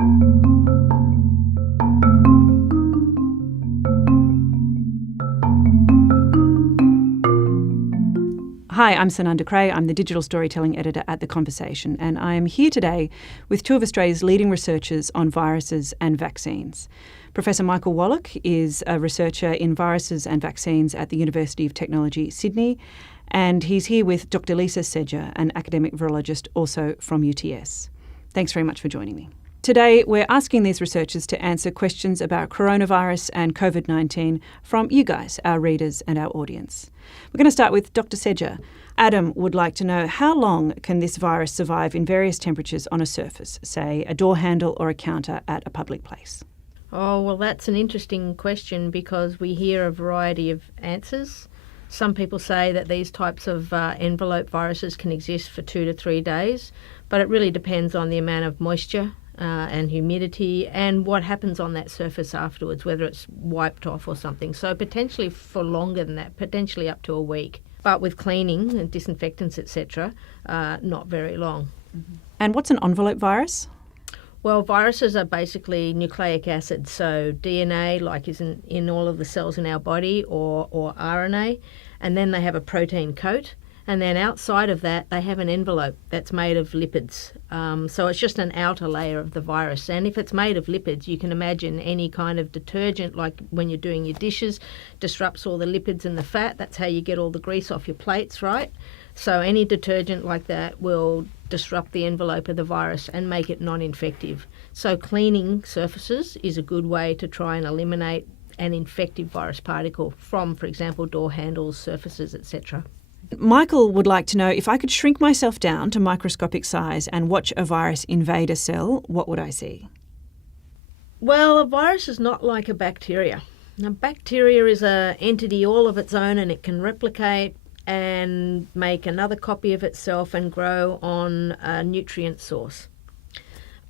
Hi, I'm Sananda Cray. I'm the digital storytelling editor at The Conversation, and I am here today with two of Australia's leading researchers on viruses and vaccines. Professor Michael Wallach is a researcher in viruses and vaccines at the University of Technology, Sydney, and he's here with Dr. Lisa Sedger, an academic virologist also from UTS. Thanks very much for joining me. Today, we're asking these researchers to answer questions about coronavirus and COVID-19 from you guys, our readers and our audience. We're going to start with Dr. Sedger. Adam would like to know, how long can this virus survive in various temperatures on a surface, say a door handle or a counter at a public place? Oh, well, that's an interesting question because we hear a variety of answers. Some people say that these types of envelope viruses can exist for 2 to 3 days, but it really depends on the amount of moisture and humidity and what happens on that surface afterwards, whether it's wiped off or something. So potentially for longer than that, potentially up to a week. But with cleaning and disinfectants, etc., not very long. Mm-hmm. And what's an envelope virus? Well, viruses are basically nucleic acids, so DNA, like is in all of the cells in our body, or RNA, and then they have a protein coat. And then outside of that, they have an envelope that's made of lipids. So it's just an outer layer of the virus. And if it's made of lipids, you can imagine any kind of detergent, like when you're doing your dishes, disrupts all the lipids and the fat. That's how you get all the grease off your plates, right? So any detergent like that will disrupt the envelope of the virus and make it non-infective. So cleaning surfaces is a good way to try and eliminate an infective virus particle from, for example, door handles, surfaces, etc. Michael would like to know, if I could shrink myself down to microscopic size and watch a virus invade a cell, what would I see? Well, a virus is not like a bacteria. A bacteria is an entity all of its own, and it can replicate and make another copy of itself and grow on a nutrient source.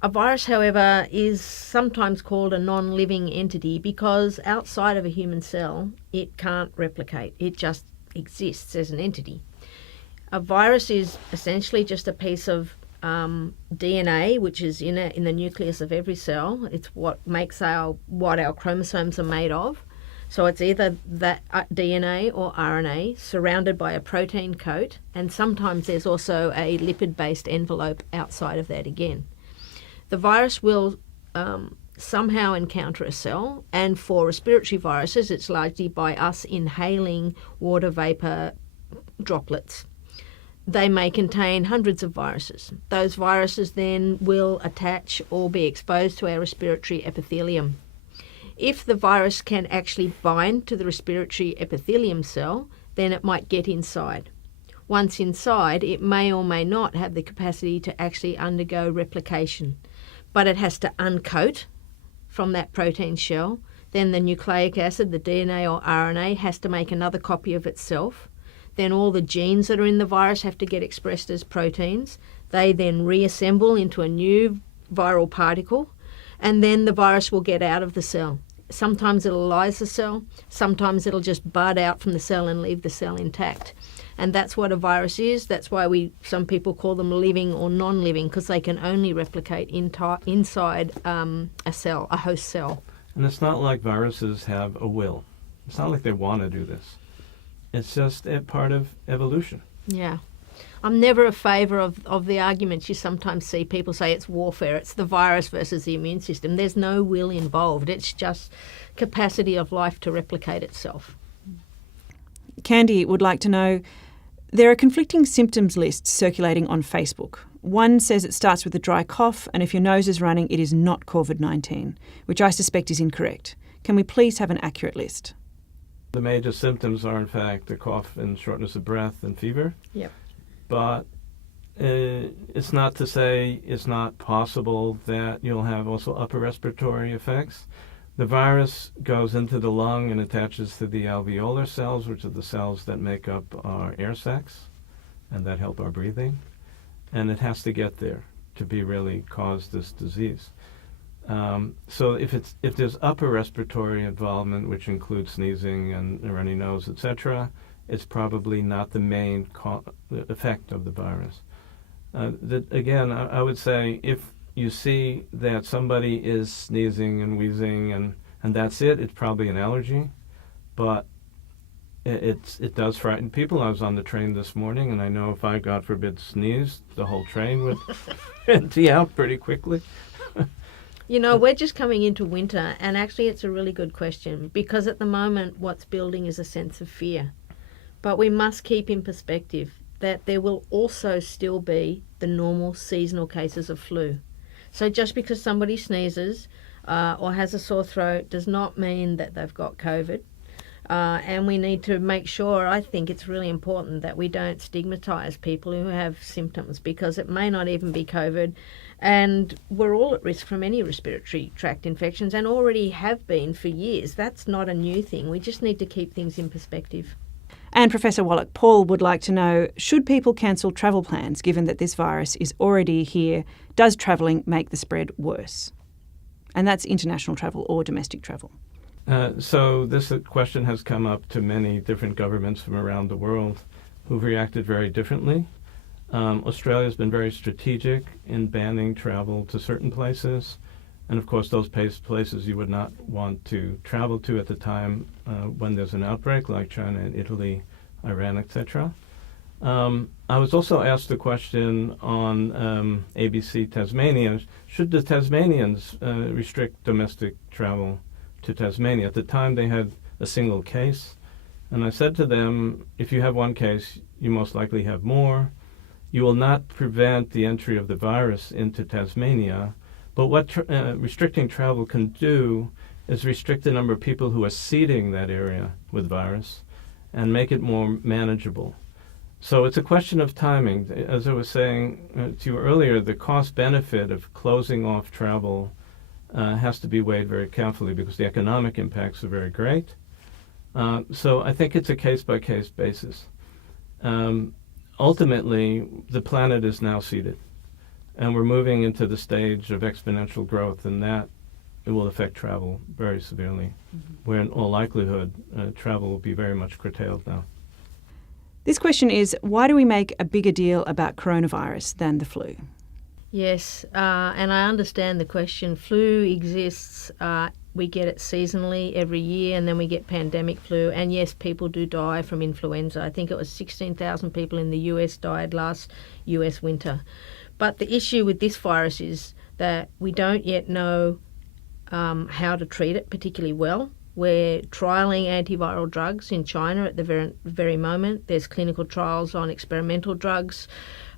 A virus, however, is sometimes called a non-living entity because outside of a human cell, it can't replicate. It just exists as an entity. A virus is essentially just a piece of DNA, which is in the nucleus of every cell. It's what makes what our chromosomes are made of. So it's either that DNA or RNA surrounded by a protein coat, and sometimes there's also a lipid-based envelope outside of that again. The virus will somehow encounter a cell, and for respiratory viruses it's largely by us inhaling water vapour droplets. They may contain hundreds of viruses. Those viruses then will attach or be exposed to our respiratory epithelium. If the virus can actually bind to the respiratory epithelium cell, then it might get inside. Once inside, it may or may not have the capacity to actually undergo replication, but it has to uncoat from that protein shell. Then the nucleic acid, the DNA or RNA, has to make another copy of itself. Then all the genes that are in the virus have to get expressed as proteins. They then reassemble into a new viral particle, and then the virus will get out of the cell. Sometimes it'll lyse the cell, sometimes it'll just bud out from the cell and leave the cell intact. And that's what a virus is. That's why some people call them living or non-living, because they can only replicate inside a cell, a host cell. And it's not like viruses have a will. It's not like they want to do this. It's just a part of evolution. Yeah. I'm never a favour of the arguments you sometimes see people say it's warfare. It's the virus versus the immune system. There's no will involved. It's just capacity of life to replicate itself. Candy would like to know, there are conflicting symptoms lists circulating on Facebook. One says it starts with a dry cough, and if your nose is running, it is not COVID-19, which I suspect is incorrect. Can we please have an accurate list? The major symptoms are, in fact, a cough and shortness of breath and fever. Yep. But it's not to say it's not possible that you'll have also upper respiratory effects. The virus goes into the lung and attaches to the alveolar cells, which are the cells that make up our air sacs and that help our breathing. And it has to get there to really cause this disease. So if there's upper respiratory involvement, which includes sneezing and a runny nose, etc., it's probably not the main effect of the virus. Again, I would say if you see that somebody is sneezing and wheezing and that's it. It's probably an allergy, but it does frighten people. I was on the train this morning, and I know if I, God forbid, sneezed, the whole train would empty out pretty quickly. We're just coming into winter, and actually it's a really good question, because at the moment what's building is a sense of fear. But we must keep in perspective that there will also still be the normal seasonal cases of flu. So just because somebody sneezes or has a sore throat does not mean that they've got COVID. And we need to make sure, I think it's really important that we don't stigmatise people who have symptoms, because it may not even be COVID. And we're all at risk from any respiratory tract infections, and already have been for years. That's not a new thing. We just need to keep things in perspective. And Professor Wallach, Paul would like to know, should people cancel travel plans given that this virus is already here? Does travelling make the spread worse? And that's international travel or domestic travel. So this question has come up to many different governments from around the world who've reacted very differently. Australia's been very strategic in banning travel to certain places. And of course, those places you would not want to travel to at the time when there's an outbreak, like China and Italy, Iran, etc. I was also asked the question on ABC Tasmania, should the Tasmanians restrict domestic travel to Tasmania? At the time, they had a single case. And I said to them, if you have one case, you most likely have more. You will not prevent the entry of the virus into Tasmania. But what restricting travel can do is restrict the number of people who are seeding that area with virus and make it more manageable. So it's a question of timing. As I was saying to you earlier, the cost-benefit of closing off travel has to be weighed very carefully because the economic impacts are very great. So I think it's a case-by-case basis. Ultimately, the planet is now seeded. And we're moving into the stage of exponential growth, and that it will affect travel very severely, where in all likelihood, travel will be very much curtailed now. This question is, why do we make a bigger deal about coronavirus than the flu? Yes, and I understand the question. Flu exists. We get it seasonally every year, and then we get pandemic flu. And yes, people do die from influenza. I think it was 16,000 people in the US died last US winter. But the issue with this virus is that we don't yet know how to treat it particularly well. We're trialling antiviral drugs in China at the very moment. There's clinical trials on experimental drugs.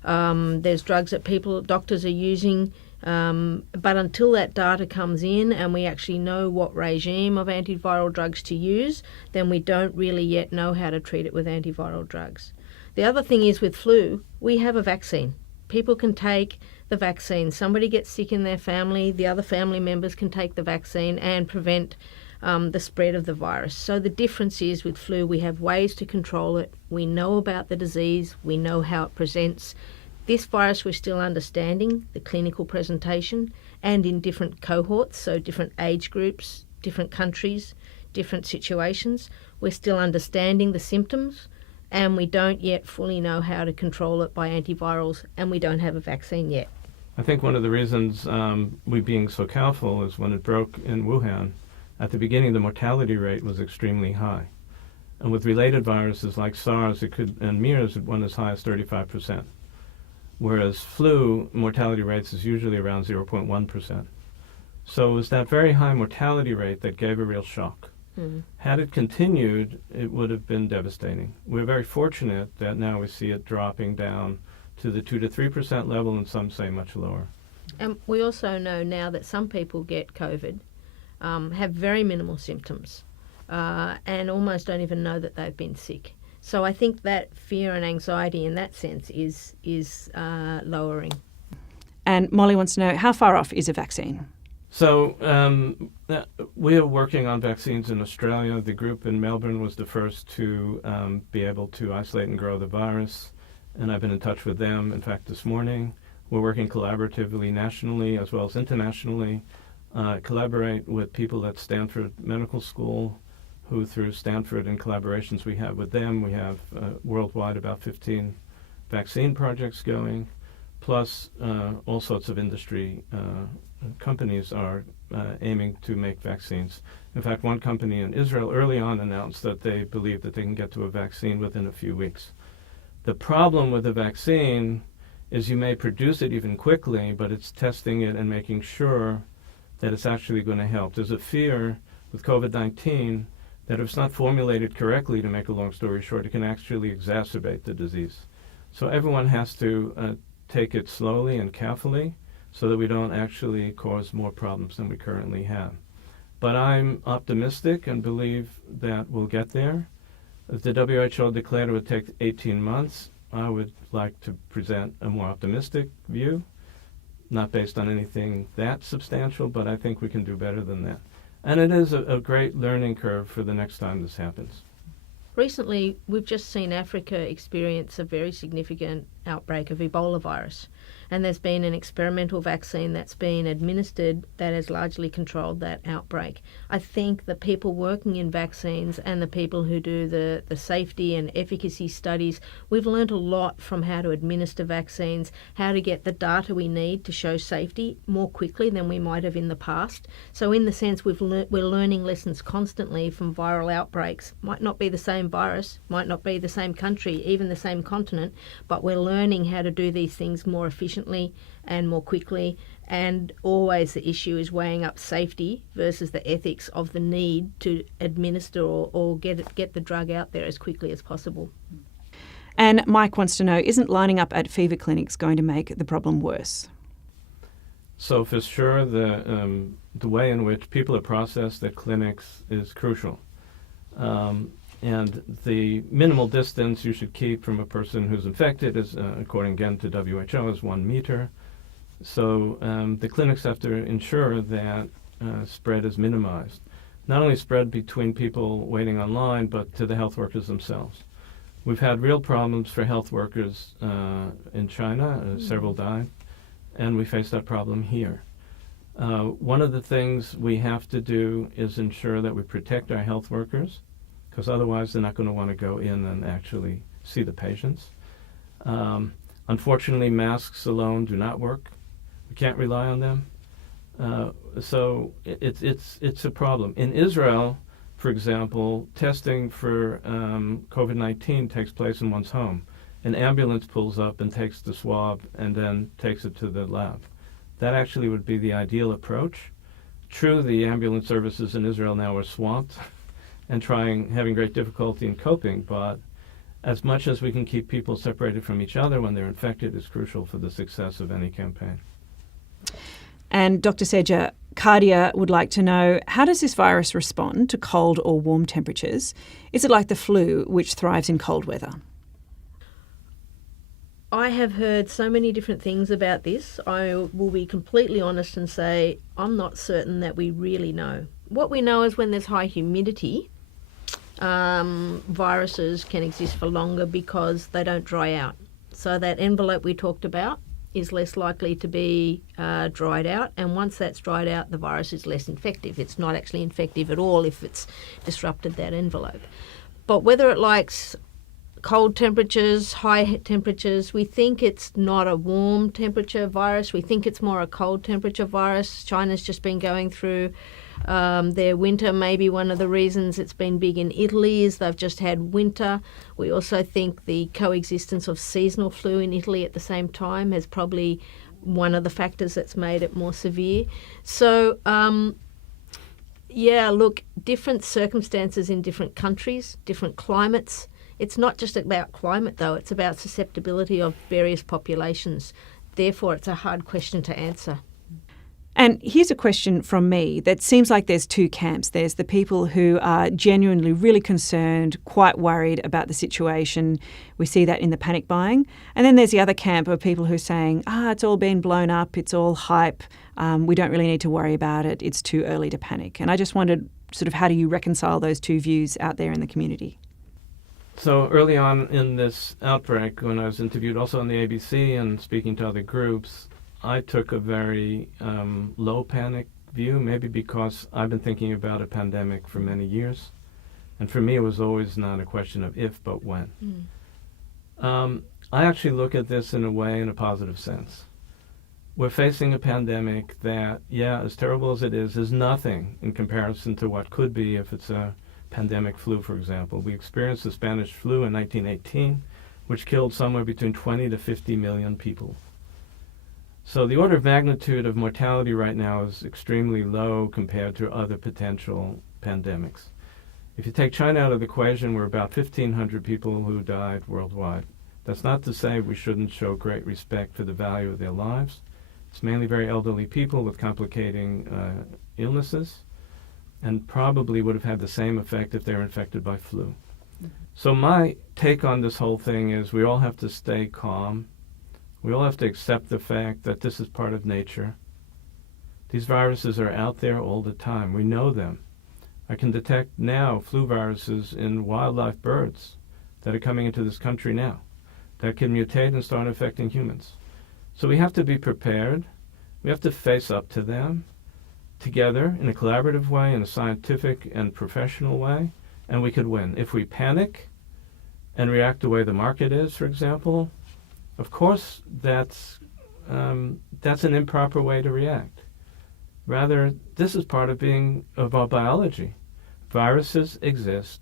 There's drugs that doctors are using. But until that data comes in and we actually know what regime of antiviral drugs to use, then we don't really yet know how to treat it with antiviral drugs. The other thing is with flu, we have a vaccine. People can take the vaccine. Somebody gets sick in their family, the other family members can take the vaccine and prevent the spread of the virus. So the difference is with flu, we have ways to control it. We know about the disease. We know how it presents. This virus, we're still understanding the clinical presentation, and in different cohorts, so different age groups, different countries, different situations. We're still understanding the symptoms, and we don't yet fully know how to control it by antivirals, and we don't have a vaccine yet. I think one of the reasons we're being so careful is when it broke in Wuhan, at the beginning the mortality rate was extremely high. And with related viruses like SARS and MERS, it went as high as 35%. Whereas flu mortality rates is usually around 0.1%. So it was that very high mortality rate that gave a real shock. Had it continued, it would have been devastating. We're very fortunate that now we see it dropping down to the 2 to 3% level, and some say much lower. And we also know now that some people get COVID, have very minimal symptoms, and almost don't even know that they've been sick. So I think that fear and anxiety in that sense is lowering. And Molly wants to know, how far off is a vaccine? So we are working on vaccines in Australia. The group in Melbourne was the first to be able to isolate and grow the virus, and I've been in touch with them, in fact, this morning. We're working collaboratively nationally as well as internationally, collaborate with people at Stanford Medical School, who through Stanford and collaborations we have with them, we have worldwide about 15 vaccine projects going. plus all sorts of industry companies are aiming to make vaccines. In fact, one company in Israel early on announced that they believe that they can get to a vaccine within a few weeks. The problem with the vaccine is you may produce it even quickly, but it's testing it and making sure that it's actually going to help. There's a fear with COVID-19 that if it's not formulated correctly, to make a long story short, it can actually exacerbate the disease. So everyone has to take it slowly and carefully so that we don't actually cause more problems than we currently have. But I'm optimistic and believe that we'll get there. If the WHO declared it would take 18 months, I would like to present a more optimistic view, not based on anything that substantial, but I think we can do better than that. And it is a great learning curve for the next time this happens. Recently, we've just seen Africa experience a very significant outbreak of Ebola virus. And there's been an experimental vaccine that's been administered that has largely controlled that outbreak. I think the people working in vaccines and the people who do the safety and efficacy studies, we've learned a lot from how to administer vaccines, how to get the data we need to show safety more quickly than we might have in the past. So in the sense, we're learning lessons constantly from viral outbreaks. Might not be the same virus, might not be the same country, even the same continent, but we're learning how to do these things more efficiently and more quickly, and always the issue is weighing up safety versus the ethics of the need to administer or get the drug out there as quickly as possible. And Mike wants to know, isn't lining up at fever clinics going to make the problem worse? So for sure, the way in which people are processed at clinics is crucial. And the minimal distance you should keep from a person who's infected is, according again to WHO, is 1 meter. So the clinics have to ensure that spread is minimized. Not only spread between people waiting online, but to the health workers themselves. We've had real problems for health workers in China. Several died. And we face that problem here. One of the things we have to do is ensure that we protect our health workers, because otherwise they're not going to want to go in and actually see the patients. Unfortunately, masks alone do not work. We can't rely on them. So it's a problem. In Israel, for example, testing for COVID-19 takes place in one's home. An ambulance pulls up and takes the swab and then takes it to the lab. That actually would be the ideal approach. True, the ambulance services in Israel now are swamped and having great difficulty in coping, but as much as we can keep people separated from each other when they're infected is crucial for the success of any campaign. And Dr. Seja, Cardia would like to know, how does this virus respond to cold or warm temperatures? Is it like the flu, which thrives in cold weather? I have heard so many different things about this. I will be completely honest and say I'm not certain that we really know. What we know is when there's high humidity, viruses can exist for longer because they don't dry out. So that envelope we talked about is less likely to be dried out, and once that's dried out, the virus is less infective. It's not actually infective at all if it's disrupted that envelope. But whether it likes cold temperatures, high temperatures, we think it's not a warm temperature virus. We think it's more a cold temperature virus. China's just been going through their winter. Maybe one of the reasons it's been big in Italy is they've just had winter. We also think the coexistence of seasonal flu in Italy at the same time is probably one of the factors that's made it more severe. So, different circumstances in different countries, different climates. It's not just about climate, though. It's about susceptibility of various populations. Therefore, it's a hard question to answer. And here's a question from me that seems like there's two camps. There's the people who are genuinely really concerned, quite worried about the situation. We see that in the panic buying. And then there's the other camp of people who are saying, it's all been blown up, it's all hype, we don't really need to worry about it, it's too early to panic. And I just wondered sort of how do you reconcile those two views out there in the community? So early on in this outbreak, when I was interviewed also on the ABC and speaking to other groups, I took a very low panic view, maybe because I've been thinking about a pandemic for many years. And for me, it was always not a question of if, but when. I actually look at this in a positive sense. We're facing a pandemic that, as terrible as it is nothing in comparison to what could be if it's a pandemic flu, for example. We experienced the Spanish flu in 1918, which killed somewhere between 20 to 50 million people. So the order of magnitude of mortality right now is extremely low compared to other potential pandemics. If you take China out of the equation, we're about 1,500 people who died worldwide. That's not to say we shouldn't show great respect for the value of their lives. It's mainly very elderly people with complicating illnesses, and probably would have had the same effect if they were infected by flu. Mm-hmm. So my take on this whole thing is we all have to stay calm. We all have to accept the fact that this is part of nature. These viruses are out there all the time. We know them. I can detect now flu viruses in wildlife birds that are coming into this country now that can mutate and start affecting humans. So we have to be prepared. We have to face up to them together in a collaborative way, in a scientific and professional way, and we could win. If we panic and react the way the market is, for example, of course that's an improper way to react. Rather, this is part of our biology. Viruses exist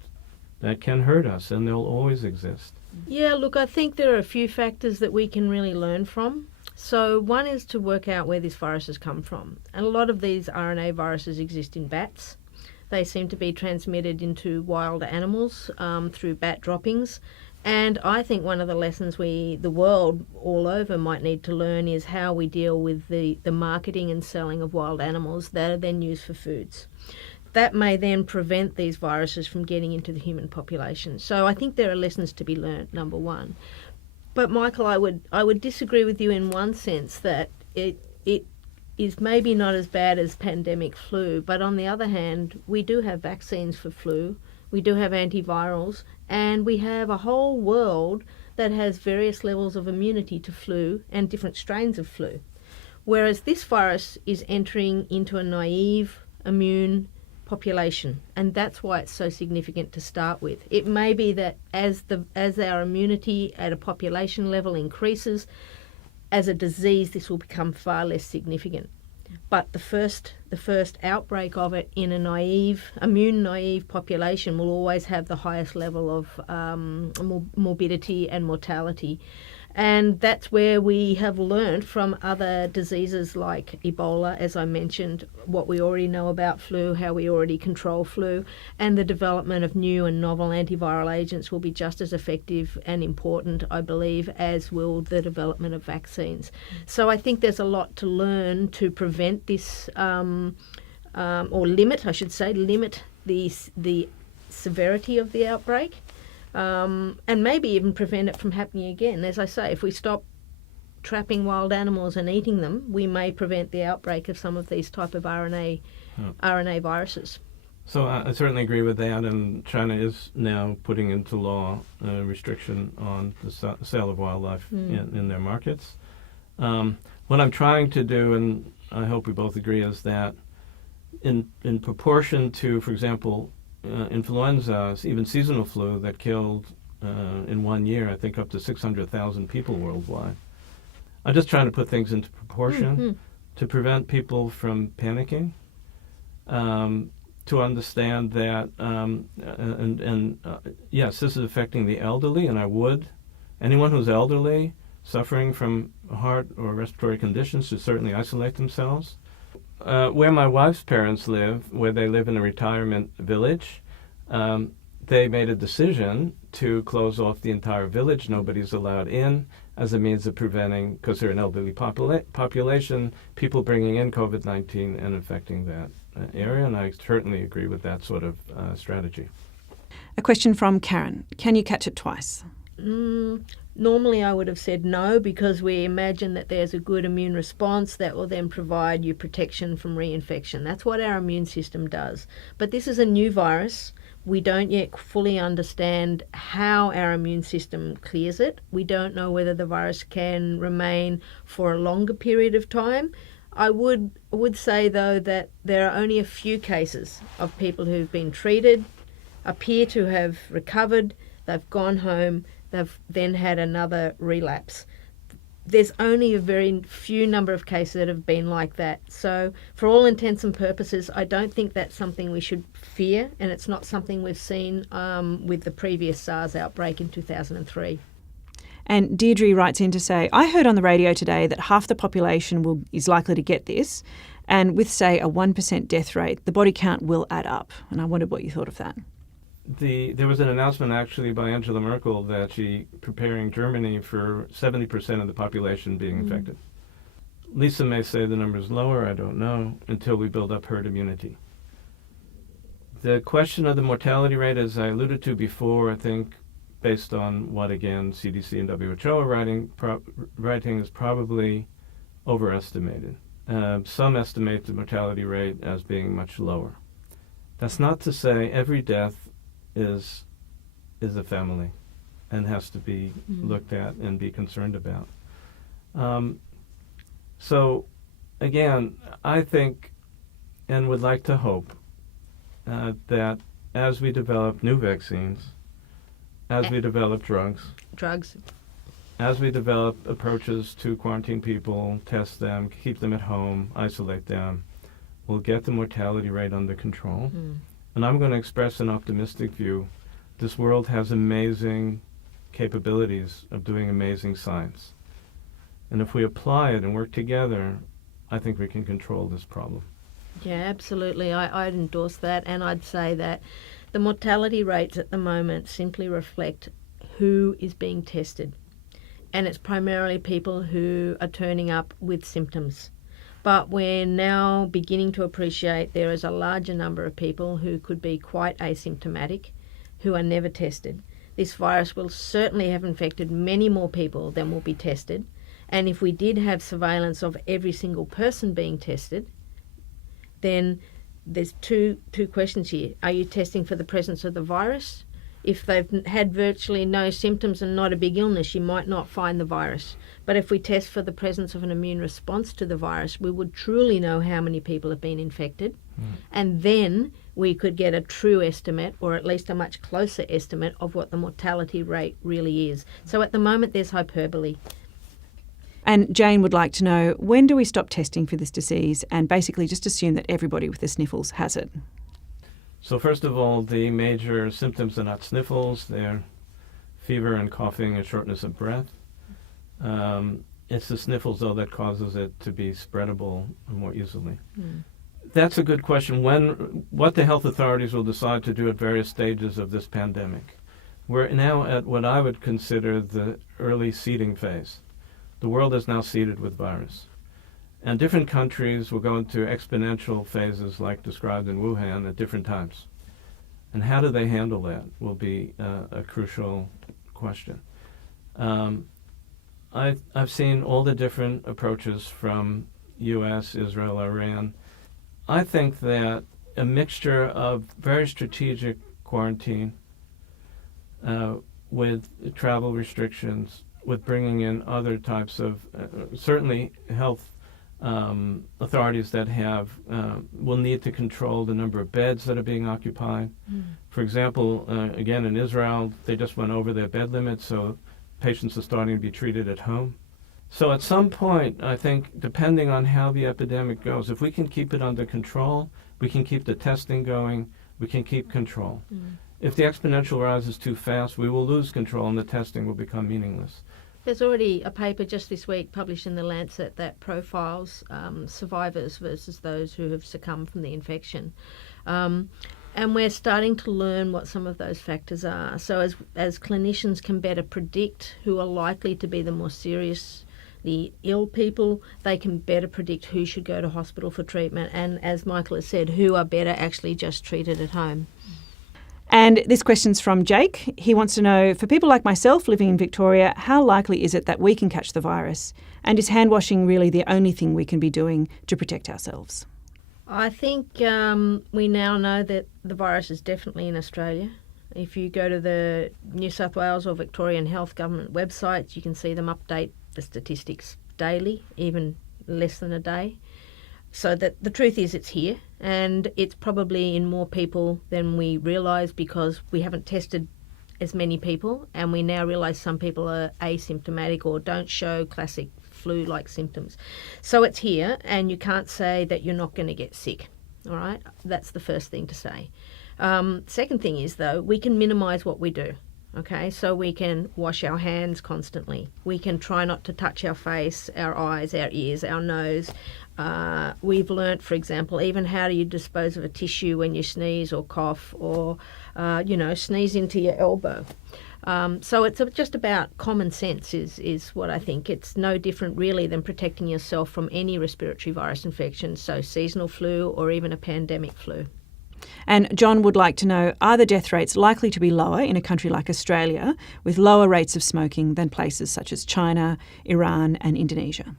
that can hurt us, and they'll always exist. Yeah, look, I think there are a few factors that we can really learn from. So one is to work out where these viruses come from. And a lot of these RNA viruses exist in bats. They seem to be transmitted into wild animals through bat droppings. And I think one of the lessons the world all over might need to learn is how we deal with the marketing and selling of wild animals that are then used for foods. That may then prevent these viruses from getting into the human population. So I think there are lessons to be learned, number one. But Michael, I would disagree with you in one sense that it is maybe not as bad as pandemic flu, but on the other hand, we do have vaccines for flu, we do have antivirals, and we have a whole world that has various levels of immunity to flu and different strains of flu. Whereas this virus is entering into a naive immune population, and that's why it's so significant to start with. It may be that as our immunity at a population level increases, as a disease this will become far less significant. But the first outbreak of it in a immune naive population will always have the highest level of morbidity and mortality. And that's where we have learned from other diseases like Ebola, as I mentioned, what we already know about flu, how we already control flu, and the development of new and novel antiviral agents will be just as effective and important, I believe, as will the development of vaccines. So I think there's a lot to learn to prevent this, or limit the severity of the outbreak. And maybe even prevent it from happening again. As I say, if we stop trapping wild animals and eating them, we may prevent the outbreak of some of these type of RNA viruses. So I certainly agree with that, and China is now putting into law a restriction on the sale of wildlife in their markets. What I'm trying to do, and I hope we both agree, is that in proportion to, for example, influenza, even seasonal flu that killed in 1 year, I think up to 600,000 people worldwide. I'm just trying to put things into proportion to prevent people from panicking, to understand that, yes, this is affecting the elderly, and anyone who's elderly suffering from heart or respiratory conditions should certainly isolate themselves. Where my wife's parents live, where they live in a retirement village, they made a decision to close off the entire village. Nobody's allowed in as a means of preventing, because they're an elderly population, people bringing in COVID-19 and infecting that area. And I certainly agree with that sort of strategy. A question from Karen. Can you catch it twice? Normally I would have said no, because we imagine that there's a good immune response that will then provide you protection from reinfection. That's what our immune system does. But this is a new virus. We don't yet fully understand how our immune system clears it. We don't know whether the virus can remain for a longer period of time. I would say, though, that there are only a few cases of people who've been treated, appear to have recovered, they've gone home, they've then had another relapse. There's only a very few number of cases that have been like that. So for all intents and purposes, I don't think that's something we should fear, and it's not something we've seen with the previous SARS outbreak in 2003. And Deirdre writes in to say, I heard on the radio today that half the population is likely to get this, and with, say, a 1% death rate, the body count will add up. And I wondered what you thought of that. There was an announcement actually by Angela Merkel that she preparing Germany for 70% of the population being infected. Lisa may say the number is lower, I don't know, until we build up herd immunity. The question of the mortality rate, as I alluded to before, I think based on what, again, CDC and WHO are writing is probably overestimated. Some estimate the mortality rate as being much lower. That's not to say every death is a family and has to be looked at and be concerned about. So, again, I think and would like to hope that as we develop new vaccines, as we develop drugs, as we develop approaches to quarantine people, test them, keep them at home, isolate them, we'll get the mortality rate under control. And I'm going to express an optimistic view. This world has amazing capabilities of doing amazing science. And if we apply it and work together, I think we can control this problem. Yeah, absolutely. I'd endorse that, and I'd say that the mortality rates at the moment simply reflect who is being tested. And it's primarily people who are turning up with symptoms. But we're now beginning to appreciate there is a larger number of people who could be quite asymptomatic, who are never tested. This virus will certainly have infected many more people than will be tested. And if we did have surveillance of every single person being tested, then there's two questions here. Are you testing for the presence of the virus? If they've had virtually no symptoms and not a big illness, you might not find the virus. But if we test for the presence of an immune response to the virus, we would truly know how many people have been infected. And then we could get a true estimate, or at least a much closer estimate, of what the mortality rate really is. So at the moment, there's hyperbole. And Jane would like to know, when do we stop testing for this disease and basically just assume that everybody with the sniffles has it? So first of all, the major symptoms are not sniffles. They're fever and coughing and shortness of breath. It's the sniffles, though, that causes it to be spreadable more easily. That's a good question. What the health authorities will decide to do at various stages of this pandemic. We're now at what I would consider the early seeding phase. The world is now seeded with virus. And different countries will go into exponential phases like described in Wuhan at different times. And how do they handle that will be a crucial question. I've seen all the different approaches from U.S., Israel, Iran. I think that a mixture of very strategic quarantine with travel restrictions, with bringing in other types of, certainly health authorities that will need to control the number of beds that are being occupied. For example, again in Israel, they just went over their bed limit, so patients are starting to be treated at home. So at some point, I think, depending on how the epidemic goes, if we can keep it under control, we can keep the testing going, we can keep control. If the exponential rise is too fast, we will lose control and the testing will become meaningless. There's already a paper just this week published in The Lancet that profiles survivors versus those who have succumbed from the infection. And we're starting to learn what some of those factors are. So as clinicians can better predict who are likely to be the more seriously ill people, they can better predict who should go to hospital for treatment. And as Michael has said, who are better actually just treated at home. And this question's from Jake. He wants to know, for people like myself living in Victoria, how likely is it that we can catch the virus? And is hand washing really the only thing we can be doing to protect ourselves? I think we now know that the virus is definitely in Australia. If you go to the New South Wales or Victorian Health Government websites, you can see them update the statistics daily, even less than a day. So that the truth is it's here, and it's probably in more people than we realise because we haven't tested as many people, and we now realise some people are asymptomatic or don't show classic flu-like symptoms. So it's here, and you can't say that you're not going to get sick. All right, that's the first thing to say. Second thing is, though, we can minimise what we do. Okay, so we can wash our hands constantly. We can try not to touch our face, our eyes, our ears, our nose. We've learnt, for example, even how do you dispose of a tissue when you sneeze or cough or, sneeze into your elbow. So it's just about common sense is what I think. It's no different really than protecting yourself from any respiratory virus infection, so seasonal flu or even a pandemic flu. And John would like to know, are the death rates likely to be lower in a country like Australia with lower rates of smoking than places such as China, Iran and Indonesia?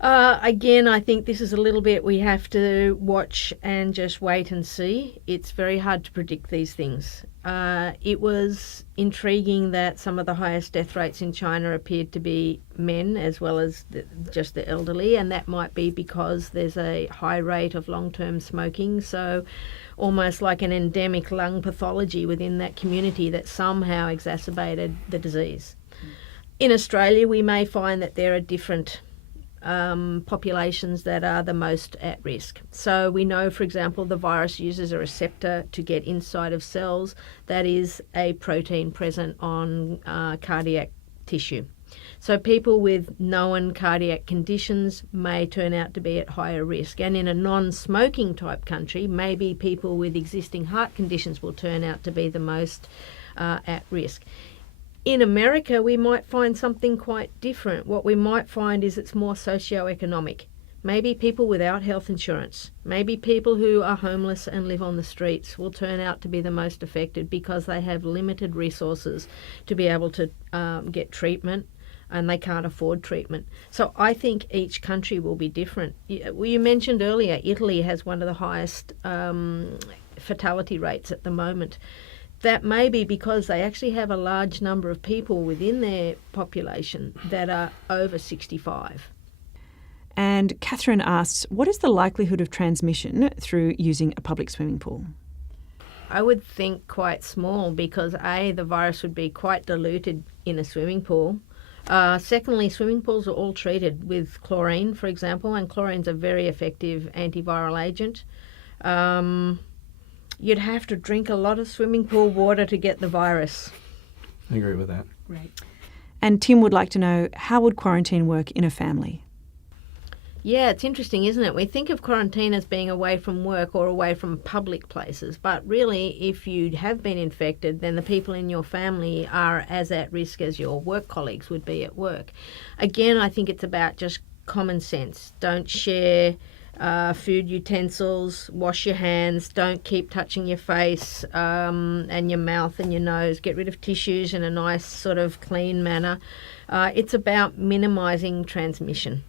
Again, I think this is a little bit we have to watch and just wait and see. It's very hard to predict these things. It was intriguing that some of the highest death rates in China appeared to be men as well as just the elderly, and that might be because there's a high rate of long-term smoking, so almost like an endemic lung pathology within that community that somehow exacerbated the disease. In Australia, we may find that there are different populations that are the most at risk. So we know, for example, the virus uses a receptor to get inside of cells. That is a protein present on cardiac tissue. So people with known cardiac conditions may turn out to be at higher risk. And in a non-smoking type country, maybe people with existing heart conditions will turn out to be the most at risk. In America, we might find something quite different. What we might find is it's more socioeconomic. Maybe people without health insurance, maybe people who are homeless and live on the streets will turn out to be the most affected because they have limited resources to be able to get treatment and they can't afford treatment. So I think each country will be different. You mentioned earlier, Italy has one of the highest fatality rates at the moment. That may be because they actually have a large number of people within their population that are over 65. And Catherine asks, what is the likelihood of transmission through using a public swimming pool? I would think quite small because A, the virus would be quite diluted in a swimming pool. Secondly, swimming pools are all treated with chlorine, for example, and chlorine's a very effective antiviral agent. You'd have to drink a lot of swimming pool water to get the virus. I agree with that. Right. And Tim would like to know, how would quarantine work in a family? Yeah, it's interesting, isn't it? We think of quarantine as being away from work or away from public places, but really, if you have been infected, then the people in your family are as at risk as your work colleagues would be at work. Again, I think it's about just common sense. Don't share food utensils, wash your hands, don't keep touching your face and your mouth and your nose. Get rid of tissues in a nice sort of clean manner. It's about minimising transmission.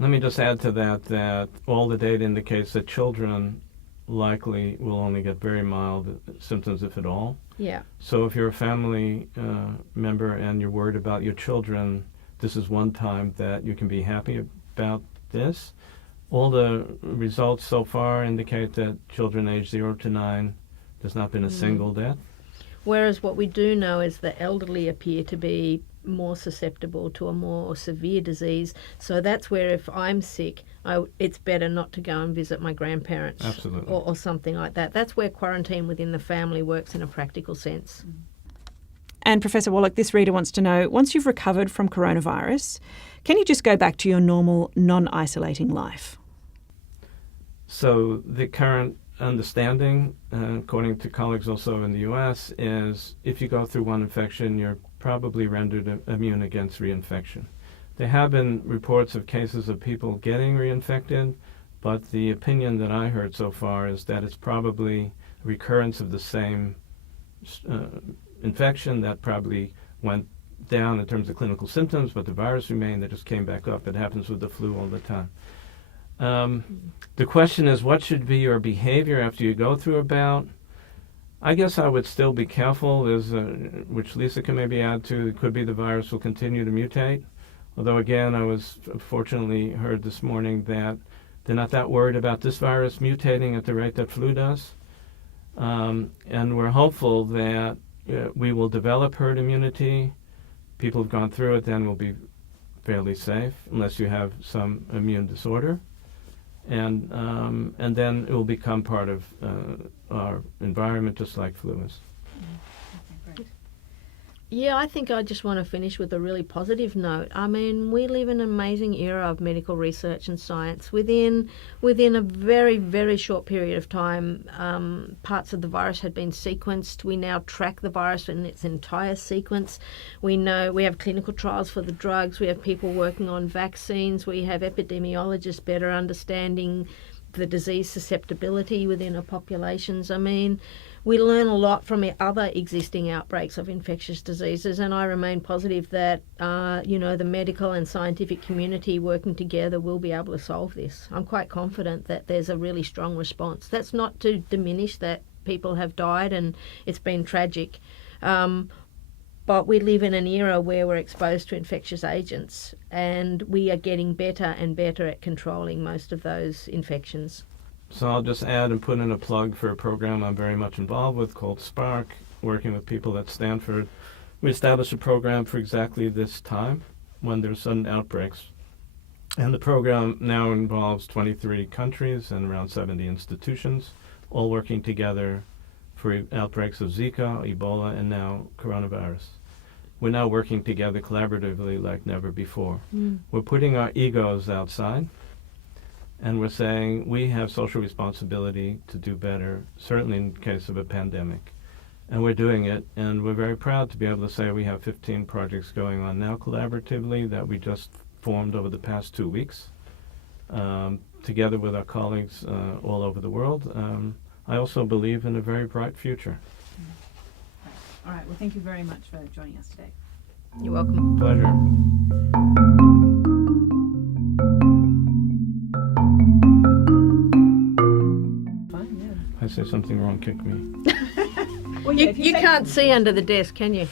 Let me just add to that all the data indicates that children likely will only get very mild symptoms, if at all. Yeah. So if you're a family member and you're worried about your children, this is one time that you can be happy about this. All the results so far indicate that children aged 0 to 9, there's not been a single death. Whereas what we do know is the elderly appear to be more susceptible to a more severe disease. So that's where if I'm sick, it's better not to go and visit my grandparents. Absolutely. Or something like that. That's where quarantine within the family works in a practical sense. And Professor Wallach, this reader wants to know, once you've recovered from coronavirus, can you just go back to your normal, non-isolating life? So the current understanding, according to colleagues also in the U.S., is if you go through one infection, you're probably rendered immune against reinfection. There have been reports of cases of people getting reinfected, but the opinion that I heard so far is that it's probably recurrence of the same infection that probably went down in terms of clinical symptoms, but the virus remained, that just came back up. It happens with the flu all the time. The question is, what should be your behavior after you go through a bout? I guess I would still be careful, which Lisa can maybe add to. It could be the virus will continue to mutate. Although, again, I was fortunately heard this morning that they're not that worried about this virus mutating at the rate that flu does. And we're hopeful that we will develop herd immunity. People who've gone through it then will be fairly safe, unless you have some immune disorder. And then it will become part of our environment, just like flu is. Yeah, I think I just want to finish with a really positive note. I mean, we live in an amazing era of medical research and science. Within a very, very short period of time, parts of the virus had been sequenced. We now track the virus in its entire sequence. We know we have clinical trials for the drugs. We have people working on vaccines. We have epidemiologists better understanding the disease susceptibility within our populations. I mean, we learn a lot from the other existing outbreaks of infectious diseases, and I remain positive that the medical and scientific community working together will be able to solve this. I'm quite confident that there's a really strong response. That's not to diminish that people have died and it's been tragic, but we live in an era where we're exposed to infectious agents, and we are getting better and better at controlling most of those infections. So I'll just add and put in a plug for a program I'm very much involved with called SPARK, working with people at Stanford. We established a program for exactly this time when there's sudden outbreaks. And the program now involves 23 countries and around 70 institutions, all working together for outbreaks of Zika, Ebola, and now coronavirus. We're now working together collaboratively like never before. We're putting our egos outside, and we're saying we have social responsibility to do better, certainly in case of a pandemic. And we're doing it, and we're very proud to be able to say we have 15 projects going on now collaboratively that we just formed over the past 2 weeks, together with our colleagues all over the world. I also believe in a very bright future. All right. Well, thank you very much for joining us today. You're welcome. Pleasure. I say something wrong, kick me. Well, You can't see under the desk, can you?